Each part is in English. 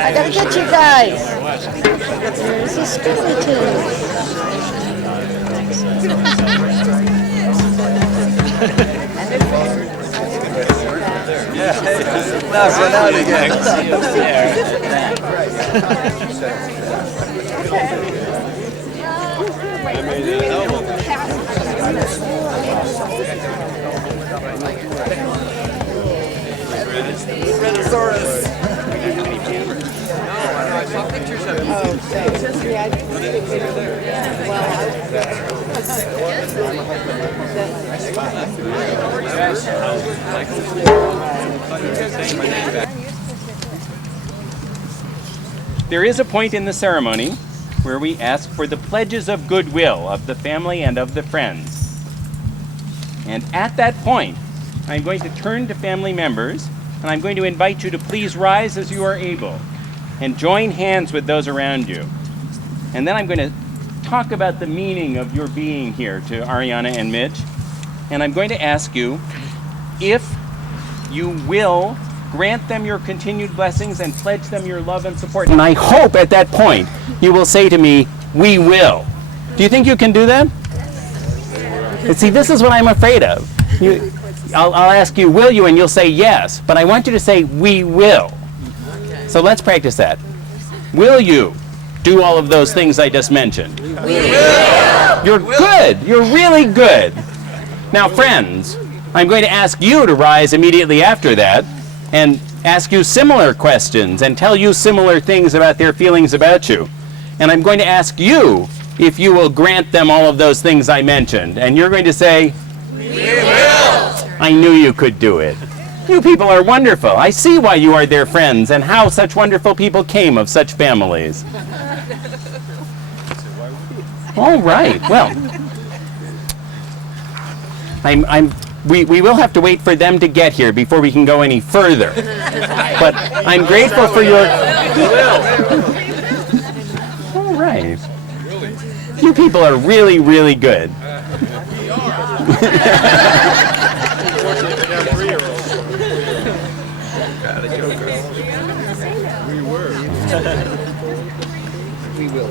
I gotta get you guys. There's a skeleton. Knock one out again. There is a point in the ceremony where we ask for the pledges of goodwill of the family and of the friends. And at that point, I'm going to turn to family members and I'm going to invite you to please rise as you are able and join hands with those around you. And then I'm going to talk about the meaning of your being here to Ariana and Mitch. And I'm going to ask you if you will grant them your continued blessings and pledge them your love and support. And I hope at that point you will say to me, "We will." Do you think you can do that? And see, this is what I'm afraid of. I'll ask you, "Will you?" and you'll say yes. But I want you to say, "We will." So let's practice that. Will you do all of those things I just mentioned? We will. You're good. You're really good. Now, friends, I'm going to ask you to rise immediately after that and ask you similar questions and tell you similar things about their feelings about you. And I'm going to ask you if you will grant them all of those things I mentioned. And you're going to say, "We will." I knew you could do it. You people are wonderful. I see why you are their friends and how such wonderful people came of such families. All right, well, we will have to wait for them to get here before we can go any further. But I'm grateful for your... All right. You people are really, really good. We will.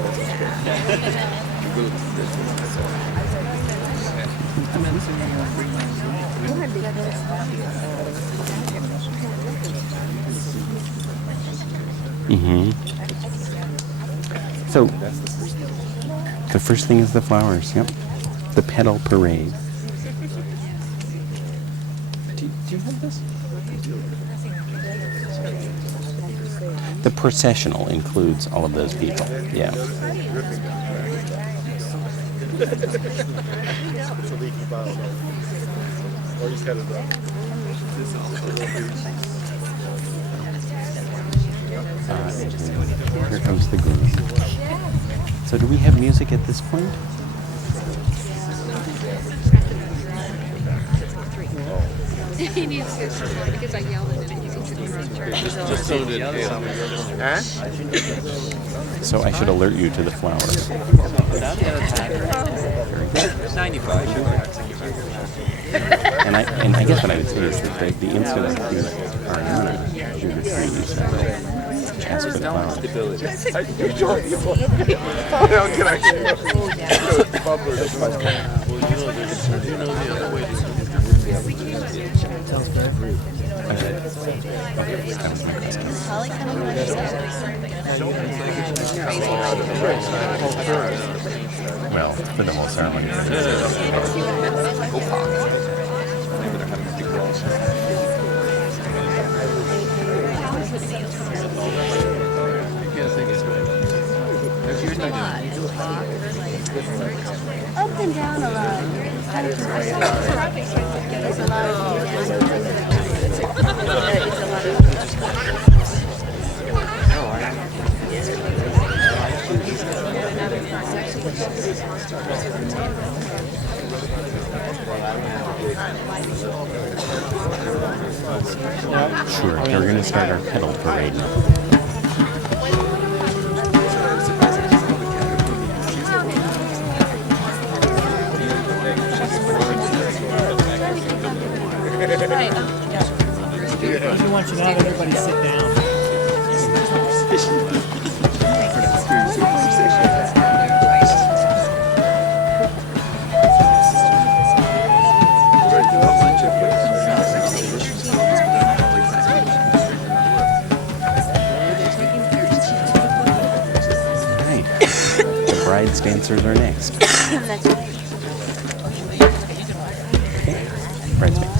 So, the first thing is the flowers, yep. The petal parade. Do you have this? The processional includes all of those people, yeah. Here comes the groom. So do we have music at this point? He needs to, because I yelled at him, he needs to be on Just so that So I should alert you to the flowers. 95. And I guess what I would say is that the instant that you Ariana do the trees, ask for the flowers. Well, for the whole ceremony. Up and down a lot. There's a lot of Sure, we're going to start our petal parade now. Right. He wants you to have everybody sit down. Right. The bride's dancers are next. Bridesmaids.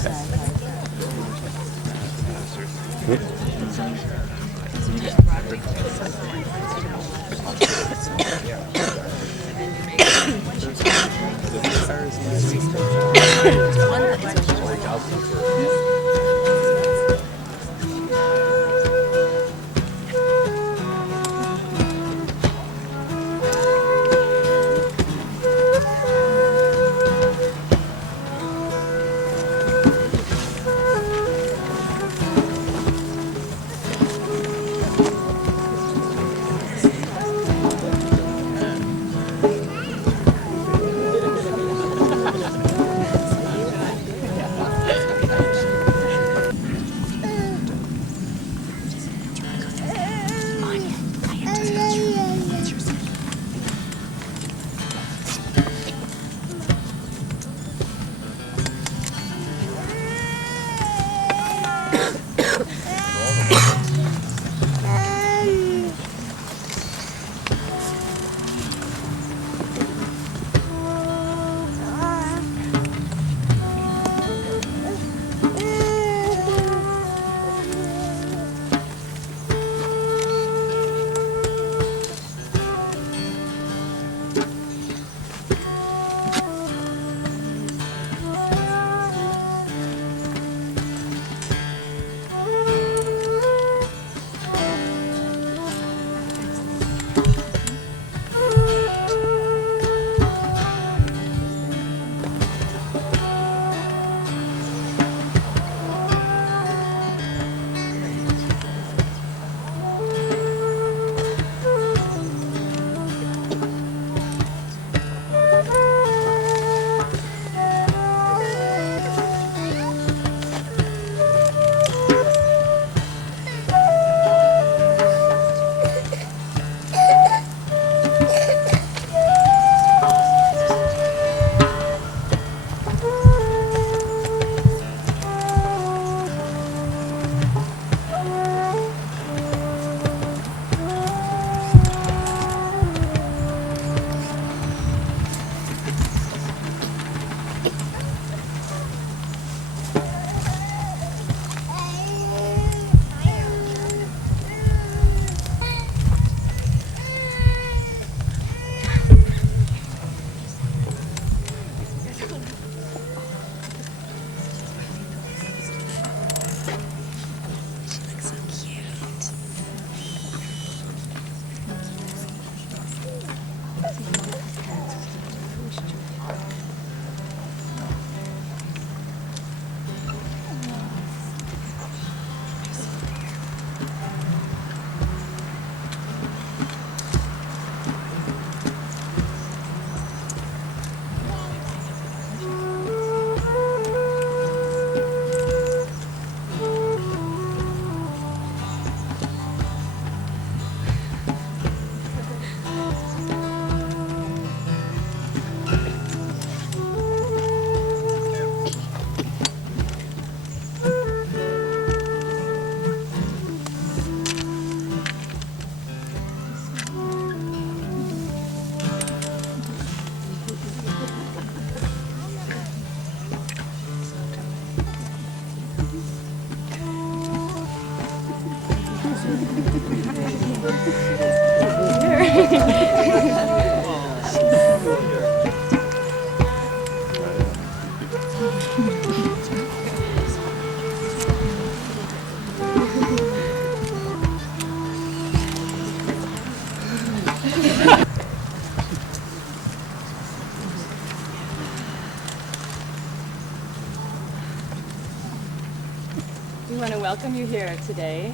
We want to welcome you here today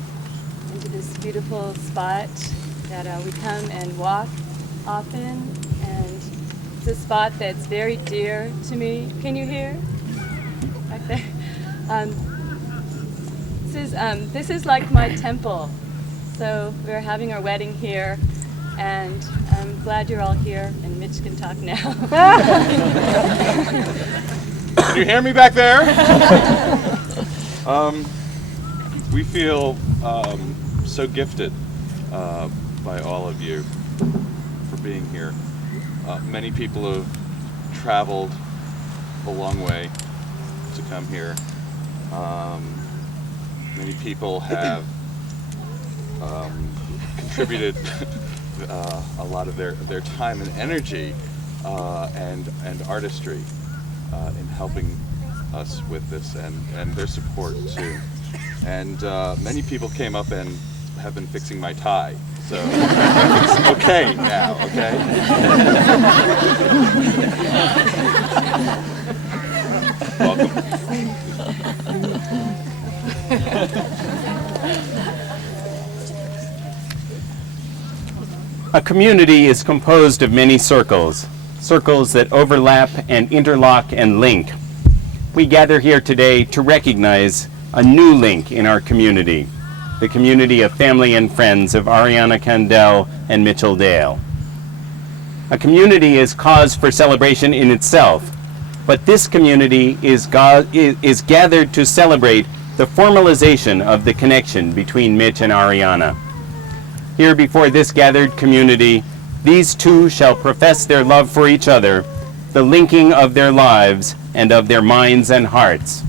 into this beautiful spot that we come and walk often, and it's a spot that's very dear to me. Can you hear? Back there. This is like my temple. So we're having our wedding here, and I'm glad you're all here, and Mitch can talk now. Can you hear me back there? We feel so gifted by all of you for being here. Many people have traveled a long way to come here. Many people have contributed a lot of their time and energy and artistry in helping us with this, and their support too. And many people came up and have been fixing my tie, so it's okay now, okay? Welcome. A community is composed of many circles, circles that overlap and interlock and link. We gather here today to recognize a new link in our community, the community of family and friends of Ariana Kandel and Mitchell Dale. A community is cause for celebration in itself, but this community is gathered to celebrate the formalization of the connection between Mitch and Ariana. Here before this gathered community, these two shall profess their love for each other, the linking of their lives and of their minds and hearts.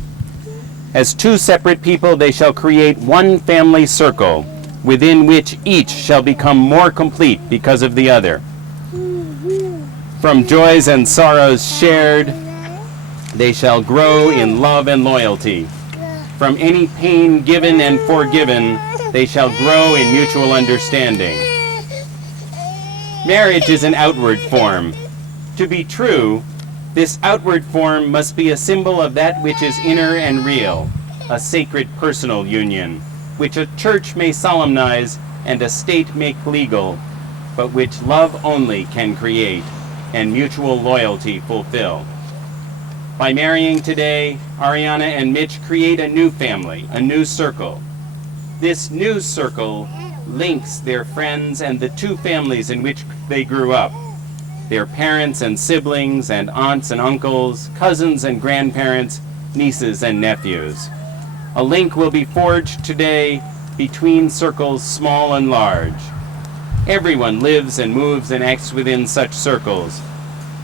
As two separate people, they shall create one family circle, within which each shall become more complete because of the other. From joys and sorrows shared, they shall grow in love and loyalty. From any pain given and forgiven, they shall grow in mutual understanding. Marriage is an outward form. To be true, this outward form must be a symbol of that which is inner and real, a sacred personal union, which a church may solemnize and a state make legal, but which love only can create and mutual loyalty fulfill. By marrying today, Ariana and Mitch create a new family, a new circle. This new circle links their friends and the two families in which they grew up, their parents and siblings and aunts and uncles, cousins and grandparents, nieces and nephews. A link will be forged today between circles small and large. Everyone lives and moves and acts within such circles.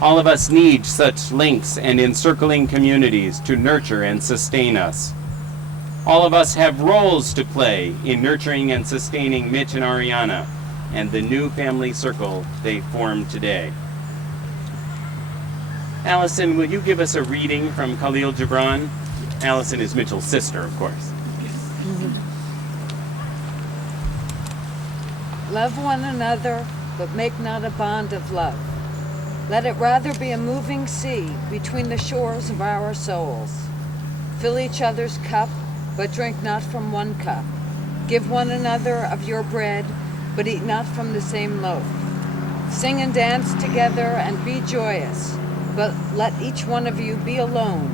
All of us need such links and encircling communities to nurture and sustain us. All of us have roles to play in nurturing and sustaining Mitch and Ariana and the new family circle they form today. Allison, will you give us a reading from Khalil Gibran? Allison is Mitchell's sister, of course. Love one another, but make not a bond of love. Let it rather be a moving sea between the shores of our souls. Fill each other's cup, but drink not from one cup. Give one another of your bread, but eat not from the same loaf. Sing and dance together and be joyous, but let each one of you be alone,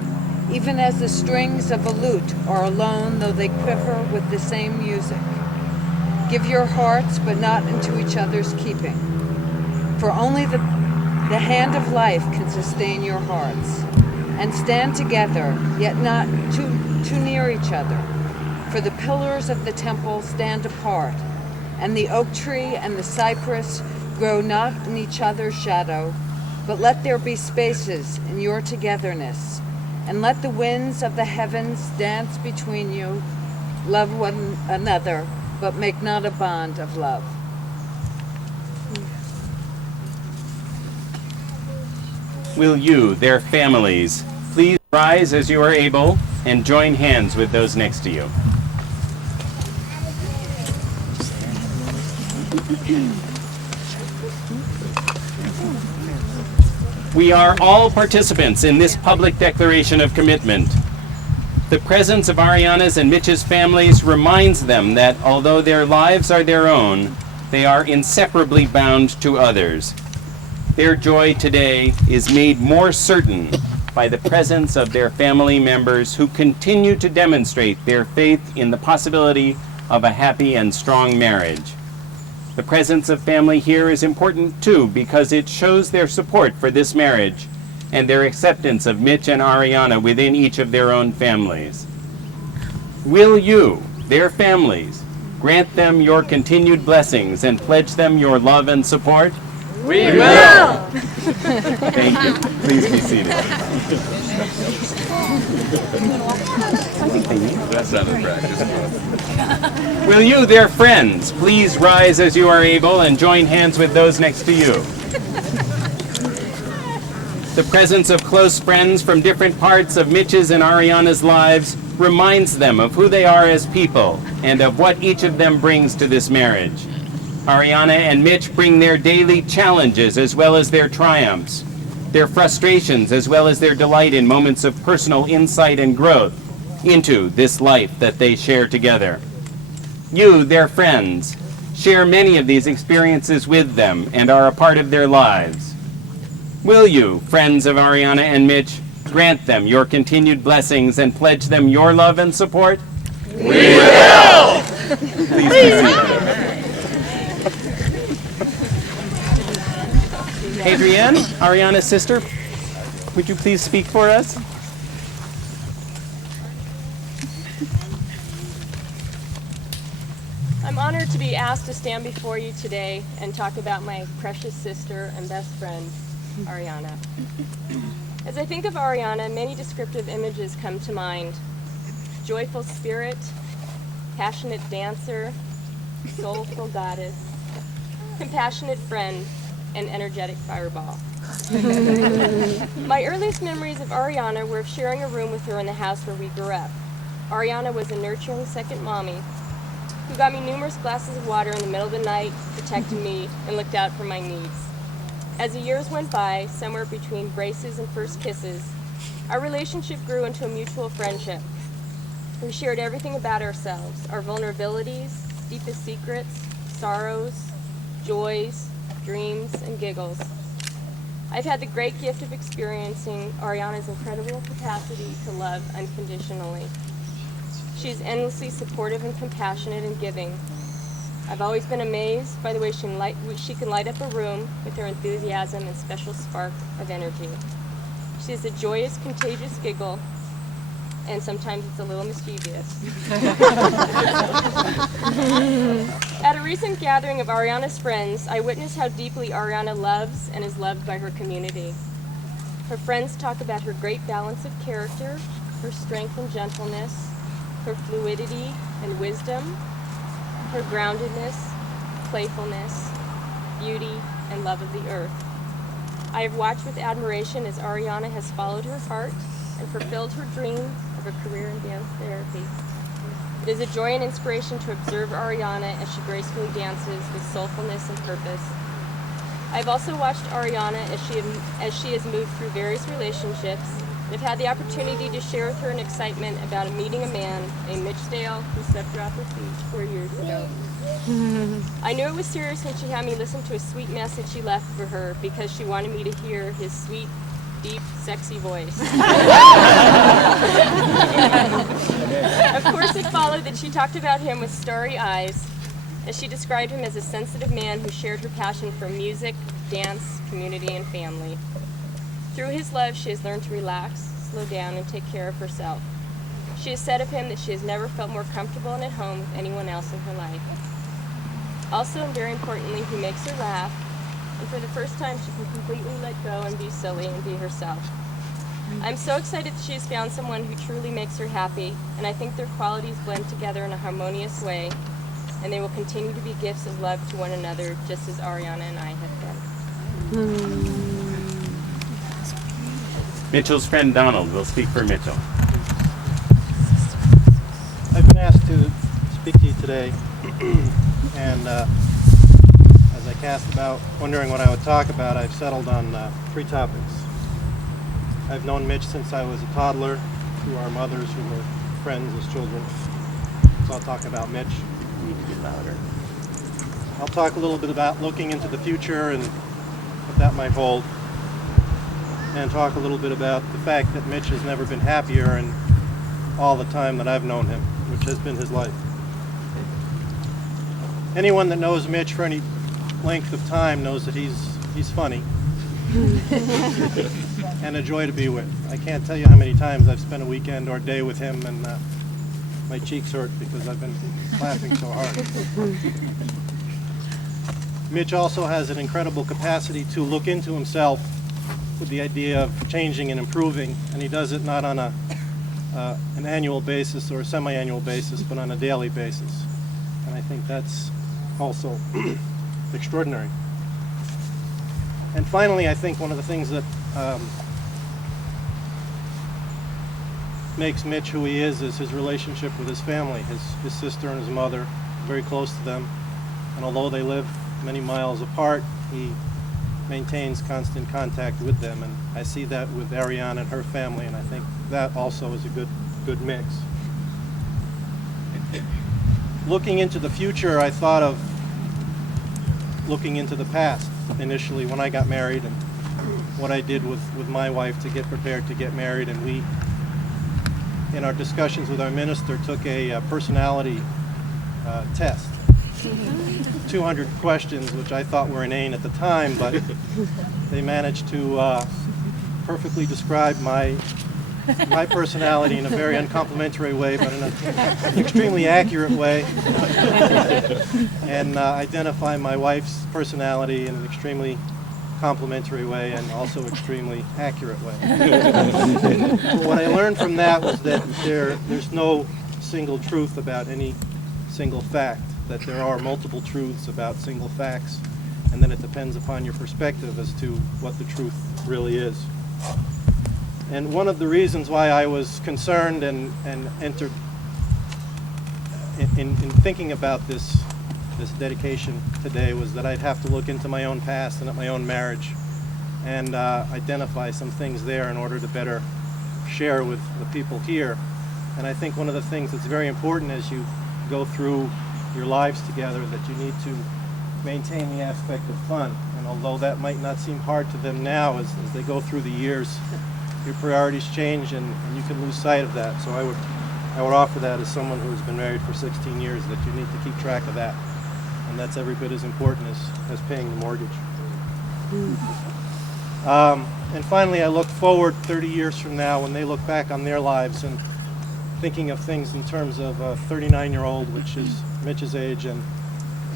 even as the strings of a lute are alone, though they quiver with the same music. Give your hearts, but not into each other's keeping. For only the hand of life can sustain your hearts. And stand together, yet not too near each other. For the pillars of the temple stand apart, and the oak tree and the cypress grow not in each other's shadow, but let there be spaces in your togetherness, and let the winds of the heavens dance between you. Love one another, but make not a bond of love. Will you, their families, please rise as you are able and join hands with those next to you. We are all participants in this public declaration of commitment. The presence of Ariana's and Mitch's families reminds them that although their lives are their own, they are inseparably bound to others. Their joy today is made more certain by the presence of their family members who continue to demonstrate their faith in the possibility of a happy and strong marriage. The presence of family here is important too because it shows their support for this marriage and their acceptance of Mitch and Ariana within each of their own families. Will you, their families, grant them your continued blessings and pledge them your love and support? We will! Thank you. Please be seated. That's not a practice. Will you, their friends, please rise as you are able and join hands with those next to you? The presence of close friends from different parts of Mitch's and Ariana's lives reminds them of who they are as people and of what each of them brings to this marriage. Ariana and Mitch bring their daily challenges as well as their triumphs, their frustrations as well as their delight in moments of personal insight and growth into this life that they share together. You, their friends, share many of these experiences with them and are a part of their lives. Will you, friends of Ariana and Mitch, grant them your continued blessings and pledge them your love and support? We will! Please be seated. Adrienne, Ariana's sister, would you please speak for us? I'm honored to be asked to stand before you today and talk about my precious sister and best friend, Ariana. As I think of Ariana, many descriptive images come to mind. Joyful spirit, passionate dancer, soulful goddess, compassionate friend, and energetic fireball. My earliest memories of Ariana were of sharing a room with her in the house where we grew up. Ariana was a nurturing second mommy who got me numerous glasses of water in the middle of the night, protected me, and looked out for my needs. As the years went by, somewhere between braces and first kisses, our relationship grew into a mutual friendship. We shared everything about ourselves, our vulnerabilities, deepest secrets, sorrows, joys, dreams, and giggles. I've had the great gift of experiencing Ariana's incredible capacity to love unconditionally. She is endlessly supportive and compassionate and giving. I've always been amazed by the way she can light up a room with her enthusiasm and special spark of energy. She has a joyous, contagious giggle, and sometimes it's a little mischievous. At a recent gathering of Ariana's friends, I witnessed how deeply Ariana loves and is loved by her community. Her friends talk about her great balance of character, her strength and gentleness, her fluidity and wisdom, her groundedness, playfulness, beauty, and love of the earth. I have watched with admiration as Ariana has followed her heart and fulfilled her dream of a career in dance therapy. It is a joy and inspiration to observe Ariana as she gracefully dances with soulfulness and purpose. I've also watched Ariana as she has moved through various relationships, and have had the opportunity to share with her an excitement about meeting a man named Mitch Dale who swept her off her feet 4 years ago. I knew it was serious when she had me listen to a sweet message she left for her because she wanted me to hear his sweet, deep, sexy voice. Of course, it followed that she talked about him with starry eyes, as she described him as a sensitive man who shared her passion for music, dance, community, and family. Through his love, she has learned to relax, slow down, and take care of herself. She has said of him that she has never felt more comfortable and at home with anyone else in her life. Also, and very importantly, he makes her laugh, and for the first time, she can completely let go and be silly and be herself. I'm so excited that she has found someone who truly makes her happy, and I think their qualities blend together in a harmonious way, and they will continue to be gifts of love to one another, just as Ariana and I have been. Mitchell's friend Donald will speak for Mitchell. I've been asked to speak to you today, and as I cast about wondering what I would talk about, I've settled on 3 topics. I've known Mitch since I was a toddler, through our mothers who were friends as children. So I'll talk about Mitch. You need to be louder. I'll talk a little bit about looking into the future and what that might hold. and talk a little bit about the fact that Mitch has never been happier in all the time that I've known him, which has been his life. Anyone that knows Mitch for any length of time knows that he's funny and a joy to be with. I can't tell you how many times I've spent a weekend or a day with him and my cheeks hurt because I've been laughing so hard. Mitch also has an incredible capacity to look into himself with the idea of changing and improving, and he does it not on an annual basis or a semi-annual basis, but on a daily basis. And I think that's also extraordinary. And finally, I think one of the things that makes Mitch who he is his relationship with his family, his sister and his mother, very close to them. And although they live many miles apart, he maintains constant contact with them. And I see that with Ariana and her family, and I think that also is a good mix. Looking into the future, I thought of looking into the past initially when I got married and what I did with my wife to get prepared to get married. And we, in our discussions with our minister, took a personality test. 200 questions, which I thought were inane at the time, but they managed to perfectly describe my personality in a very uncomplimentary way, but in an extremely accurate way, and identify my wife's personality in an extremely complimentary way and also extremely accurate way. What I learned from that was that there's no single truth about any single fact, that there are multiple truths about single facts, and then it depends upon your perspective as to what the truth really is. And one of the reasons why I was concerned and entered in thinking about this dedication today was that I'd have to look into my own past and at my own marriage and identify some things there in order to better share with the people here. And I think one of the things that's very important as you go through your lives together, that you need to maintain the aspect of fun. And although that might not seem hard to them now, as they go through the years, your priorities change and you can lose sight of that. So I would offer that as someone who's been married for 16 years, that you need to keep track of that. And that's every bit as important as paying the mortgage. And finally, I look forward 30 years from now when they look back on their lives and thinking of things in terms of a 39-year-old, which is Mitch's age, and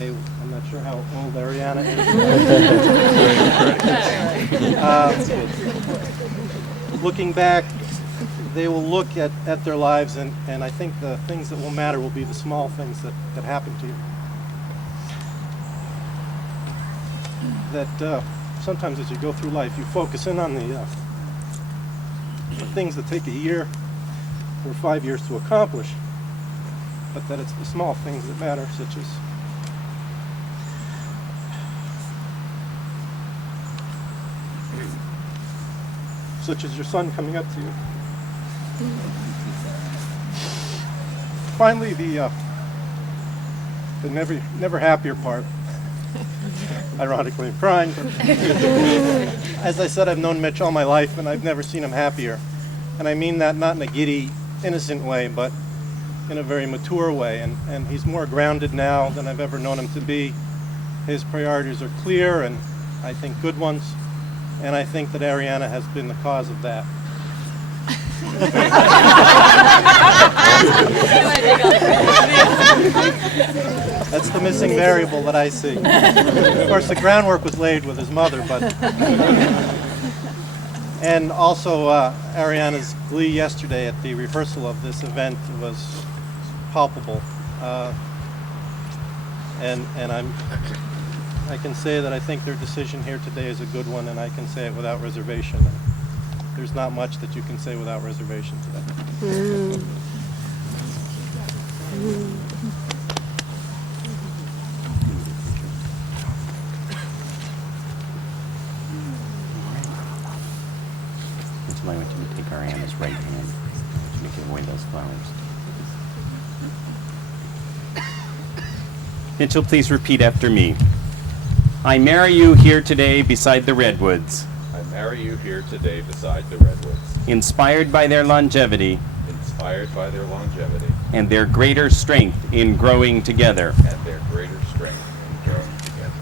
I'm not sure how old Ariana is. Looking back, they will look at their lives, and I think the things that will matter will be the small things that happen to you. That sometimes as you go through life, you focus in on the things that take a year or 5 years to accomplish, but that it's the small things that matter, such as your son coming up to you. Finally, the never happier part. Ironically, I'm crying, but as I said, I've known Mitch all my life, and I've never seen him happier. And I mean that not in a giddy, innocent way, but in a very mature way. And he's more grounded now than I've ever known him to be. His priorities are clear, and I think good ones. And I think that Ariana has been the cause of that. That's the missing variable that I see. Of course, the groundwork was laid with his mother, but... And also, Ariana's glee yesterday at the rehearsal of this event was palpable. And I can say that I think their decision here today is a good one, and I can say it without reservation. And there's not much that you can say without reservation today. That's why I want you to take Ariana's right hand. I want you to give away those flowers. Mitchell, please repeat after me. I marry you here today beside the redwoods. I marry you here today beside the redwoods, inspired by their longevity inspired by their longevity and their greater strength in growing together. and their greater strength in growing together.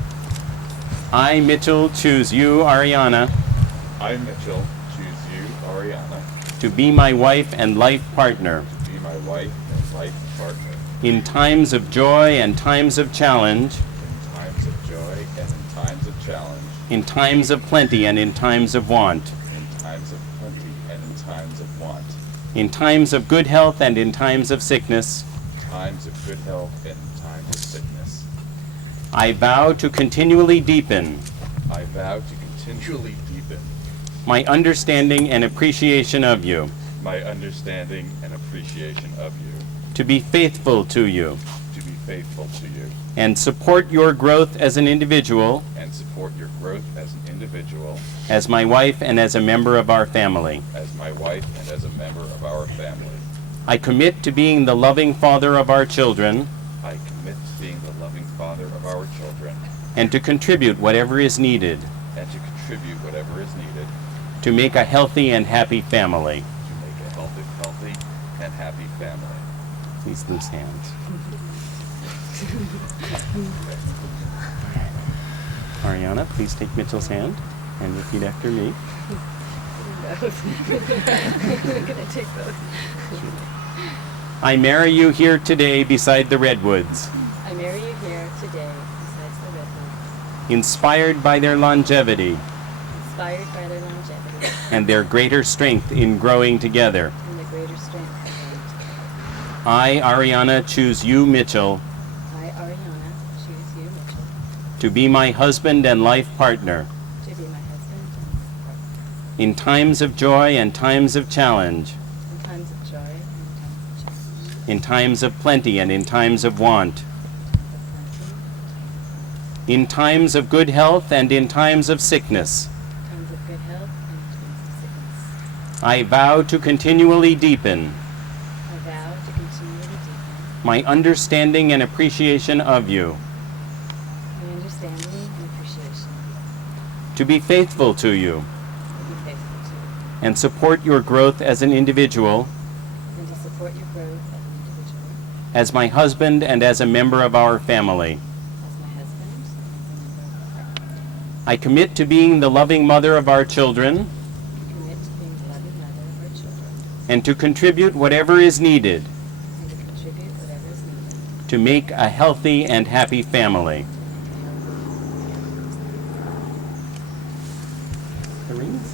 I, Mitchell, choose you, Ariana, I, Mitchell, choose you, Ariana, to be my wife and life partner to be my wife and life partner in times of joy and times of challenge, in times of joy and in times of challenge, in times of plenty and in times of want, in times of plenty and in times of want, in times of good health and in times of sickness. times of good health and in times of sickness. I vow to continually deepen I vow to continually deepen my understanding and appreciation of you, my understanding and appreciation of you, to be faithful to you, to be faithful to you, and support your growth as an individual, and support your growth as an individual, as my wife and as a member of our family. as my wife and as a member of our family. I commit to being the loving father of our children I commit to being the loving father of our children and to contribute whatever is needed and to contribute whatever is needed to make a healthy and happy family. to make a healthy and happy family. These loose hands. Ariana, please take Mitchell's hand and repeat after me. I marry you here today beside the redwoods, I marry you here today besides the redwoods, inspired by their longevity inspired by their longevity and their greater strength in growing together. and the greater strength of growing together. I, Ariana, choose you, Mitchell, I, Ariana, choose you, Mitchell, to be my husband and life partner to be my husband and life partner in times of joy and times of challenge, in times of joy and in times of challenge, in times of plenty and in times of want, in times of plenty, in times of good health and in times of sickness. times of good health and times of sickness. I vow to continually deepen I vow to continually deepen my understanding and appreciation of you, my understanding and appreciation, to be faithful to you, to be faithful to you, and support your growth as an individual, and to support your growth as an individual, as my husband and as a member of our family. as my husband, and as a member of our family. I commit to being the loving mother of our children Commit to being the loving mother of our children, and to contribute whatever is needed and to contribute whatever is needed to make a healthy and happy family. to make a healthy The rings?